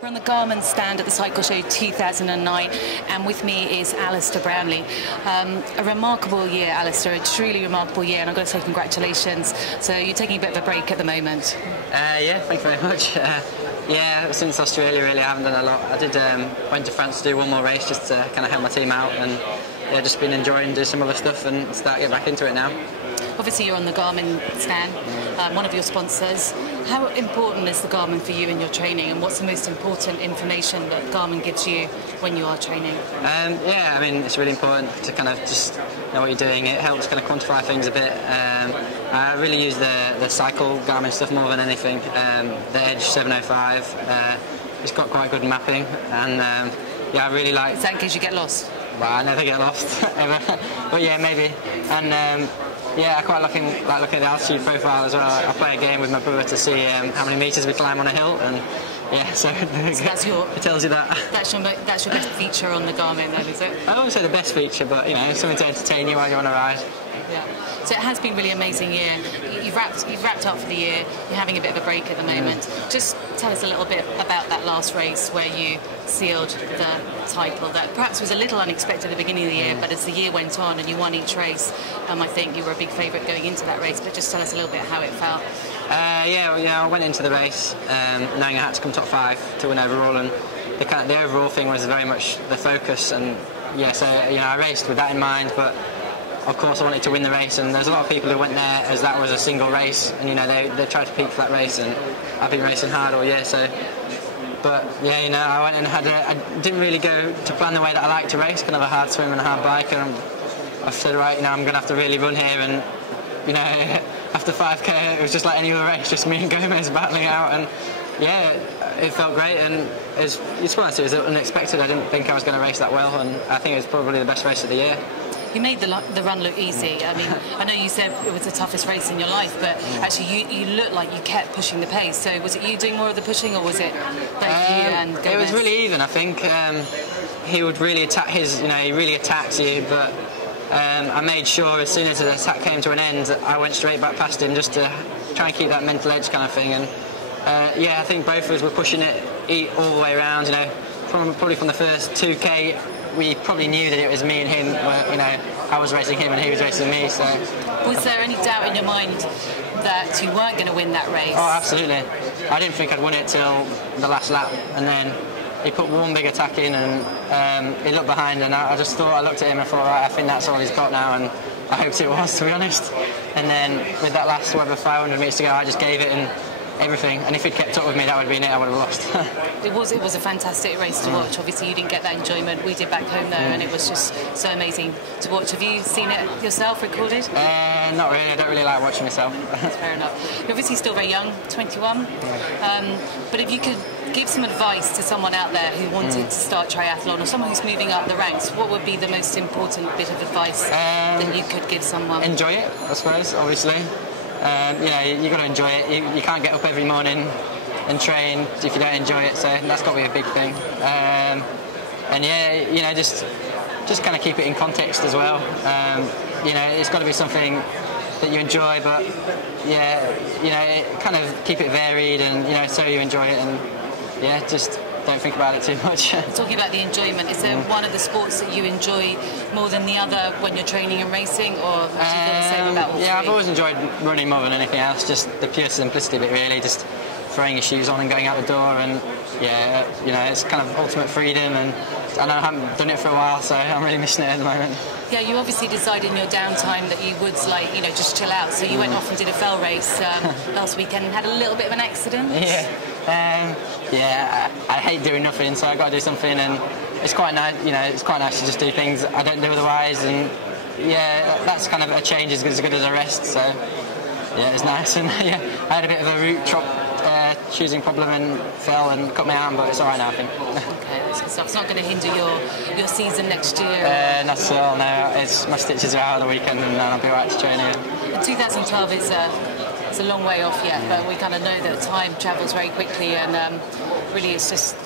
We're on the Garmin stand at the Cycle Show 2009, and with me is Alistair Brownlee. A remarkable year, Alistair, a truly remarkable year, and I've got to say congratulations. So you're taking a bit of a break at the moment. Yeah, thank you very much. Yeah, since Australia really I haven't done a lot. I went to France to do one more race just to kind of help my team out, and yeah, just been enjoying doing some other stuff and start to get back into it now. Obviously you're on the Garmin stand, one of your sponsors. How important is the Garmin for you in your training, and what's the most important information that Garmin gives you when you are training? Yeah, I mean, it's really important to kind of just know what you're doing. It helps kind of quantify things a bit. I really use the cycle Garmin stuff more than anything. The Edge 705, it's got quite good mapping, and yeah, I really like... Is that in case you get lost? Well, I never get lost, ever. But yeah, maybe. And yeah, I quite like looking at the altitude profile as well. I play a game with my brother to see how many metres we climb on a hill, and yeah, so that's it tells you that. That's your best feature on the Garmin, then, is it? I won't say the best feature, but you know, something to entertain you while you're on a ride. Yeah. So it has been really amazing year. You've wrapped up for the year. You're having a bit of a break at the moment. Just tell us a little bit about that last race where you sealed the title. That perhaps was a little unexpected at the beginning of the year, but as the year went on and you won each race, I think you were a big favourite going into that race. But just tell us a little bit how it felt. Yeah, I went into the race knowing I had to come top 5 to win overall, and the overall thing was very much the focus. And yeah, so you know, I raced with that in mind, but of course I wanted to win the race, and there's a lot of people who went there as that was a single race, and you know, they tried to peak for that race, and I've been racing hard all year, so. But yeah, you know, I went and I didn't really go to plan the way that I like to race, kind of a hard swim and a hard bike, and I said, right, you know, I'm going to have to really run here, and you know, after 5k it was just like any other race, just me and Gomez battling it out, and yeah, it felt great, and it was unexpected. I didn't think I was going to race that well, and I think it was probably the best race of the year. You made the run look easy. I mean, I know you said it was the toughest race in your life, but actually you looked like you kept pushing the pace. So was it you doing more of the pushing, or was it both you and Gomez? It was really even, I think. He would really attack he really attacks you, but I made sure as soon as the attack came to an end, I went straight back past him just to try and keep that mental edge kind of thing. And yeah, I think both of us were pushing it all the way around, you know, probably from the first 2k. We probably knew that it was me and him, you know, I was racing him and he was racing me, so... Was there any doubt in your mind that you weren't going to win that race? Oh, absolutely. I didn't think I'd won it till the last lap, and then he put one big attack in, and he looked behind, and I looked at him and thought, right, I think that's all he's got now, and I hoped it was, to be honest. And then with that last, 500 metres to go, I just gave it and everything, and if he'd kept up with me, that would have been it, I would have lost. It was a fantastic race to watch. Obviously you didn't get that enjoyment, we did back home though, and it was just so amazing to watch. Have you seen it yourself recorded? Not really, I don't really like watching myself. That's fair enough. You're obviously still very young, 21, but if you could give some advice to someone out there who wanted to start triathlon, or someone who's moving up the ranks, what would be the most important bit of advice that you could give someone? Enjoy it, I suppose, obviously. You know, you've got to enjoy it. You can't get up every morning and train if you don't enjoy it, so that's got to be a big thing. And yeah, you know, just kind of keep it in context as well. You know, it's got to be something that you enjoy, but yeah, you know, kind of keep it varied, and you know, so you enjoy it, and yeah, just don't think about it too much. Talking about the enjoyment, is there one of the sports that you enjoy more than the other when you're training and racing, or do you feel the same about all three? Yeah, I've always enjoyed running more than anything else, just the pure simplicity of it really, just throwing your shoes on and going out the door, and yeah, you know, it's kind of ultimate freedom, and I know I haven't done it for a while, so I'm really missing it at the moment. Yeah, you obviously decided in your downtime that you would, like, you know, just chill out, so you went off and did a fell race last weekend and had a little bit of an accident. Yeah, I hate doing nothing, so I've got to do something, and it's quite nice, you know, it's quite nice to just do things I don't do otherwise, and yeah, that's kind of a change as good as a rest, so yeah, it's nice. And yeah, I had a bit of a route choosing problem and fell and cut my arm, but it's alright now, I think. Okay, that's good stuff. It's not going to hinder your season next year? Not at all, no. My stitches are out on the weekend, and I'll be alright to train here. 2012 is a long way off yet, but we kind of know that time travels very quickly, and really it's just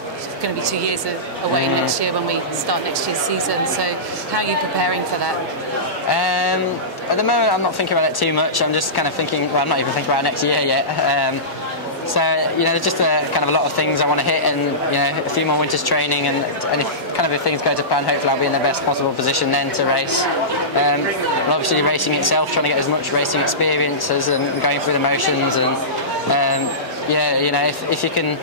going to be 2 years away next year when we start next year's season. So how are you preparing for that? At the moment I'm not thinking about it too much. I'm just kind of thinking, well, I'm not even thinking about next year yet. So, you know, there's just kind of a lot of things I want to hit, and, you know, a few more winters training, and if things go to plan, hopefully I'll be in the best possible position then to race. And obviously racing itself, trying to get as much racing experience as going through the motions, and yeah, you know, if you can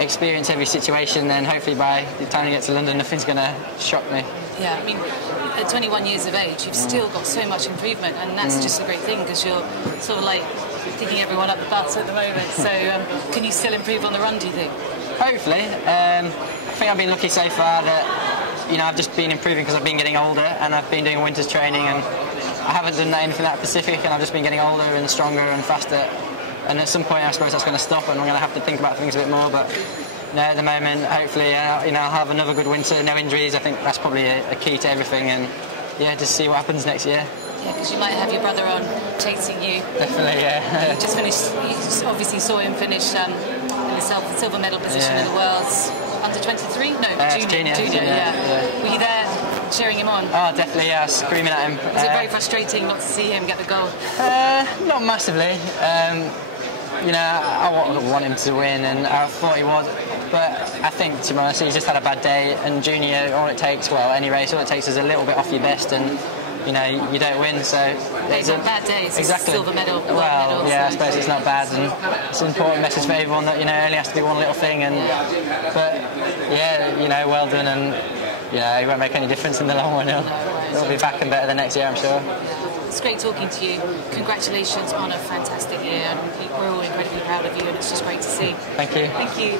experience every situation, then hopefully by the time you get to London, nothing's going to shock me. Yeah, I mean, at 21 years of age, you've still got so much improvement, and that's just a great thing, because you're sort of like picking everyone up the butt at the moment. So can you still improve on the run, do you think? Hopefully. I think I've been lucky so far that, you know, I've just been improving because I've been getting older, and I've been doing winters training, and I haven't done anything that specific, and I've just been getting older and stronger and faster. And at some point, I suppose that's going to stop, and I'm going to have to think about things a bit more. But no, at the moment, hopefully, you know, I'll have another good winter, no injuries. I think that's probably a key to everything, and yeah, just see what happens next year. Yeah, because you might have your brother on chasing you. Definitely, yeah. You just finished. You obviously saw him finish in the silver medal position in the Worlds under 23. No, junior. Yeah. Were you there cheering him on? Oh, definitely. Yeah, screaming at him. Was it very frustrating not to see him get the goal? Not massively. You know, I want him to win, and I thought he would. But I think, to be honest, he's just had a bad day. And junior, all it takes, any race, all it takes is a little bit off your best, and you know, you don't win. So it's a bad day. It's exactly. A silver medal. Well, yeah, I suppose it's not bad, and it's an important message for everyone that, you know, it only has to be one little thing. And but yeah, you know, well done, and you know, it won't make any difference in the long run. He'll be back and better the next year, I'm sure. It's great talking to you. Congratulations on a fantastic year, and we're all incredibly proud of you, and it's just great to see. Thank you. Thank you.